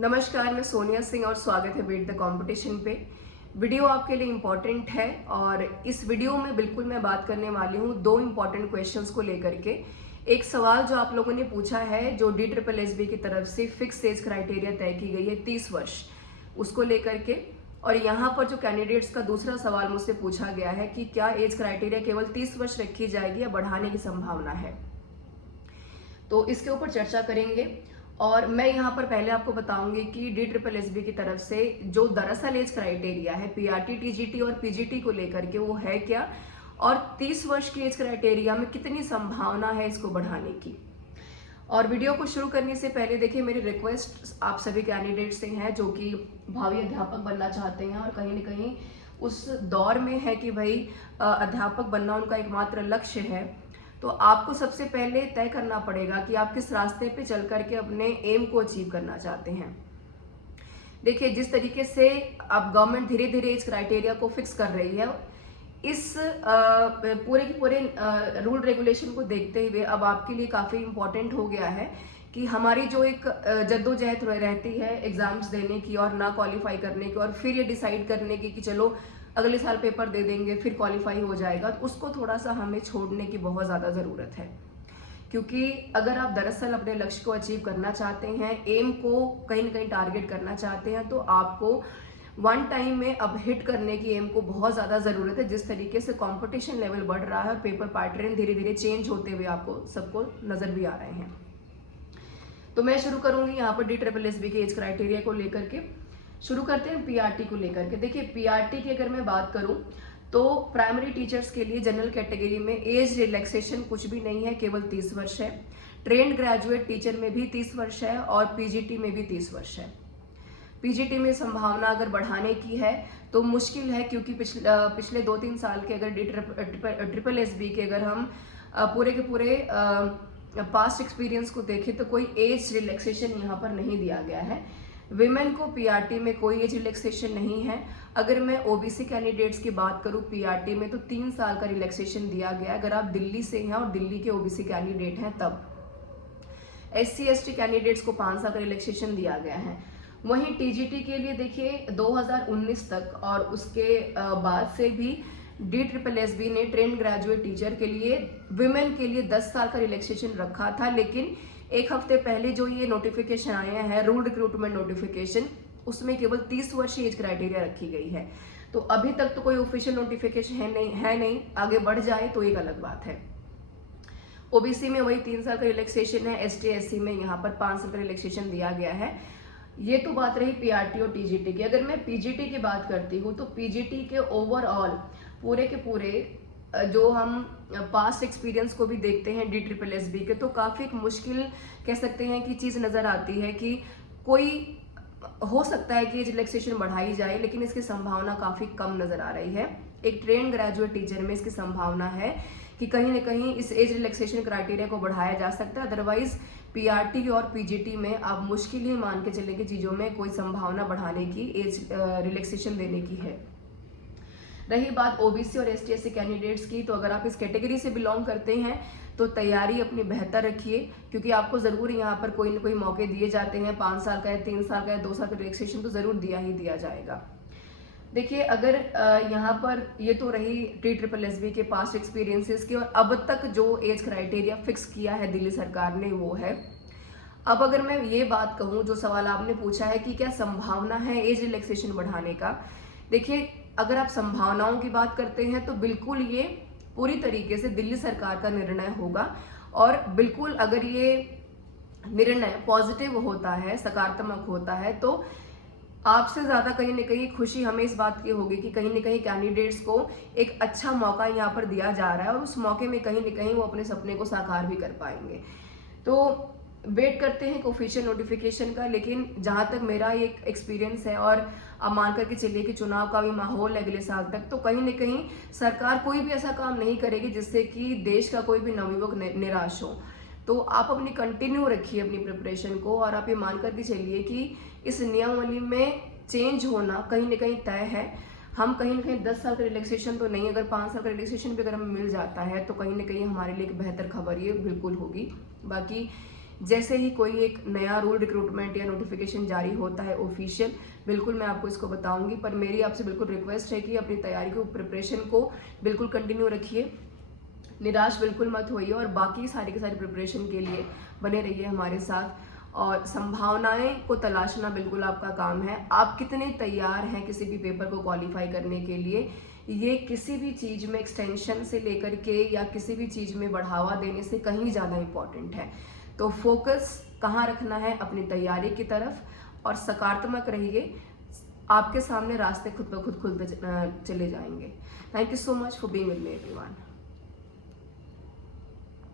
नमस्कार, मैं सोनिया सिंह और स्वागत है बीट द कंपटीशन पे। वीडियो आपके लिए इम्पोर्टेंट है और इस वीडियो में बिल्कुल मैं बात करने वाली हूँ दो इम्पोर्टेंट क्वेश्चंस को लेकर के। एक सवाल जो आप लोगों ने पूछा है, जो DSSB की तरफ से फिक्स एज क्राइटेरिया तय की गई है 30 वर्ष, उसको लेकर के। और यहाँ पर जो कैंडिडेट्स का दूसरा सवाल मुझसे पूछा गया है कि क्या एज क्राइटेरिया केवल 30 वर्ष रखी जाएगी या बढ़ाने की संभावना है, तो इसके ऊपर चर्चा करेंगे। और मैं यहाँ पर पहले आपको बताऊंगी कि DSSB की तरफ से जो दरअसल एज क्राइटेरिया है PRT, TGT और PGT को लेकर के वो है क्या, और 30 वर्ष की एज क्राइटेरिया में कितनी संभावना है इसको बढ़ाने की। और वीडियो को शुरू करने से पहले देखिए, मेरी रिक्वेस्ट आप सभी कैंडिडेट से है जो कि भावी अध्यापक बनना चाहते हैं और कहीं ना कहीं उस दौर में है कि भाई अध्यापक बनना उनका एकमात्र लक्ष्य है, तो आपको सबसे पहले तय करना पड़ेगा कि आप किस रास्ते पे चल करके अपने एम को अचीव करना चाहते हैं। देखिए, जिस तरीके से अब गवर्नमेंट धीरे धीरे इस क्राइटेरिया को फिक्स कर रही है, इस पूरे के पूरे रूल रेगुलेशन को देखते हुए अब आपके लिए काफ़ी इम्पोर्टेंट हो गया है कि हमारी जो एक जद्दोजहद रहती है एग्जाम्स देने की और ना क्वालिफाई करने की, और फिर ये डिसाइड करने की कि चलो अगले साल पेपर दे देंगे फिर क्वालिफाई हो जाएगा, तो उसको थोड़ा सा हमें छोड़ने की बहुत ज़्यादा ज़रूरत है। क्योंकि अगर आप दरअसल अपने लक्ष्य को अचीव करना चाहते हैं, एम को कहीं ना कहीं टारगेट करना चाहते हैं, तो आपको वन टाइम में अब हिट करने की एम को बहुत ज़्यादा ज़रूरत है। जिस तरीके से कंपटीशन लेवल बढ़ रहा है और पेपर पैटर्न धीरे धीरे चेंज होते हुए आपको सबको नज़र भी आ रहे हैं। तो मैं शुरू करूंगी यहाँ पर DSSB के एज क्राइटेरिया को लेकर के। शुरू करते हैं PRT को लेकर के। देखिए, PRT की अगर मैं बात करूं तो प्राइमरी टीचर्स के लिए जनरल कैटेगरी में एज रिलैक्सेशन कुछ भी नहीं है, केवल 30 वर्ष है। ट्रेंड ग्रेजुएट टीचर में भी 30 वर्ष है और PGT में भी 30 वर्ष है। PGT में संभावना अगर बढ़ाने की है तो मुश्किल है, क्योंकि पिछले 2-3 साल के अगर DSSB के अगर हम पूरे के पूरे पास्ट एक्सपीरियंस को देखें तो कोई एज रिलैक्सेशन यहाँ पर नहीं दिया गया है। विमेन को PRT में कोई एज रिलैक्सेशन नहीं है। अगर मैं OBC कैंडिडेट्स की बात करूँ PRT में, तो 3 साल का रिलैक्सेशन दिया गया है अगर आप दिल्ली से हैं और दिल्ली के OBC कैंडिडेट हैं तब। SC ST कैंडिडेट्स को 5 साल का रिलैक्सेशन दिया गया है। वहीं TGT के लिए देखिए 2019 तक और उसके बाद से भी DSSB ने ट्रेंड ग्रेजुएट टीचर के लिए विमेन के लिए 10 साल का रिलैक्सेशन रखा था, लेकिन एक हफ्ते पहले जो ये नोटिफिकेशन आया है रूल रिक्रूटमेंट नोटिफिकेशन, उसमें केवल 30 वर्ष एज क्राइटेरिया रखी गई है। तो अभी तक तो कोई ऑफिशियल नोटिफिकेशन है नहीं, आगे बढ़ जाए तो एक अलग बात है। OBC में वही 3 साल का रिलैक्सेशन है, ST SC में यहाँ पर 5 साल का रिलैक्सेशन दिया गया है। ये तो बात रही PRT और TGT की। अगर मैं PGT की बात करती हूँ तो PGT के ओवरऑल पूरे के पूरे जो हम पास्ट एक्सपीरियंस को भी देखते हैं DSSB के, तो काफ़ी मुश्किल कह सकते हैं कि चीज़ नज़र आती है कि कोई हो सकता है कि एज रिलैक्सेशन बढ़ाई जाए, लेकिन इसकी संभावना काफ़ी कम नज़र आ रही है। एक ट्रेंड ग्रेजुएट टीचर में इसकी संभावना है कि कहीं ना कहीं इस एज रिलैक्सेशन क्राइटेरिया को बढ़ाया जा सकता है। अदरवाइज PRT और PGT में आप मुश्किल ही मान के चले कि चीज़ों में कोई संभावना बढ़ाने की, एज रिलैक्सेशन देने की है। रही बात OBC और ST SC कैंडिडेट्स की, तो अगर आप इस कैटेगरी से बिलोंग करते हैं तो तैयारी अपनी बेहतर रखिए, क्योंकि आपको ज़रूर यहाँ पर कोई ना कोई मौके दिए जाते हैं। 5 साल का है, 3 साल का है, 2 साल का रिलैक्सेशन तो ज़रूर दिया ही दिया जाएगा। देखिए, अगर यहाँ पर ये तो रही DSSB के पास्ट एक्सपीरियंसेस की, और अब तक जो एज क्राइटेरिया फिक्स किया है दिल्ली सरकार ने वो है। अब अगर मैं ये बात कहूँ, जो सवाल आपने पूछा है कि क्या संभावना है एज रिलैक्सेशन बढ़ाने का, देखिए अगर आप संभावनाओं की बात करते हैं तो बिल्कुल ये पूरी तरीके से दिल्ली सरकार का निर्णय होगा। और बिल्कुल अगर ये निर्णय पॉजिटिव होता है, सकारात्मक होता है, तो आपसे ज़्यादा कहीं ना कहीं खुशी हमें इस बात की होगी कि कहीं ना कहीं कैंडिडेट्स को एक अच्छा मौका यहाँ पर दिया जा रहा है और उस मौके में कहीं ना कहीं वो अपने सपने को साकार भी कर पाएंगे। तो वेट करते हैं ऑफिशियल नोटिफिकेशन का। लेकिन जहाँ तक मेरा एक एक्सपीरियंस है, और अब मान करके चलिए कि चुनाव का भी माहौल है अगले साल तक, तो कहीं ना कहीं सरकार कोई भी ऐसा काम नहीं करेगी जिससे कि देश का कोई भी नवयुवक निराश हो। तो आप अपनी कंटिन्यू रखिए अपनी प्रिपरेशन को, और आप ये मान करके चलिए कि इस नियमावली में चेंज होना कहीं ना कहीं तय है। हम कहीं ना कहीं 10 साल का रिलैक्सेशन तो नहीं, अगर 5 साल का रिलैक्सेशन भी अगर हमें मिल जाता है तो कहीं ना कहीं हमारे लिए एक बेहतर खबर ये बिल्कुल होगी। बाकी जैसे ही कोई एक नया रूल रिक्रूटमेंट या नोटिफिकेशन जारी होता है ऑफिशियल, बिल्कुल मैं आपको इसको बताऊंगी। पर मेरी आपसे बिल्कुल रिक्वेस्ट है कि अपनी तैयारी को, प्रिपरेशन को बिल्कुल कंटिन्यू रखिए, निराश बिल्कुल मत होइए और बाकी सारी की सारी प्रिपरेशन के लिए बने रहिए हमारे साथ। और संभावनाएं को तलाशना बिल्कुल आपका काम है। आप कितने तैयार हैं किसी भी पेपर को क्वालिफाई करने के लिए, ये किसी भी चीज़ में एक्सटेंशन से लेकर के या किसी भी चीज़ में बढ़ावा देने से कहीं ज़्यादा इम्पॉर्टेंट है। तो फोकस कहाँ रखना है? अपनी तैयारी की तरफ, और सकारात्मक रहिए। आपके सामने रास्ते खुद ब खुद खुलते चले जाएंगे। Thank you so much for being with me everyone.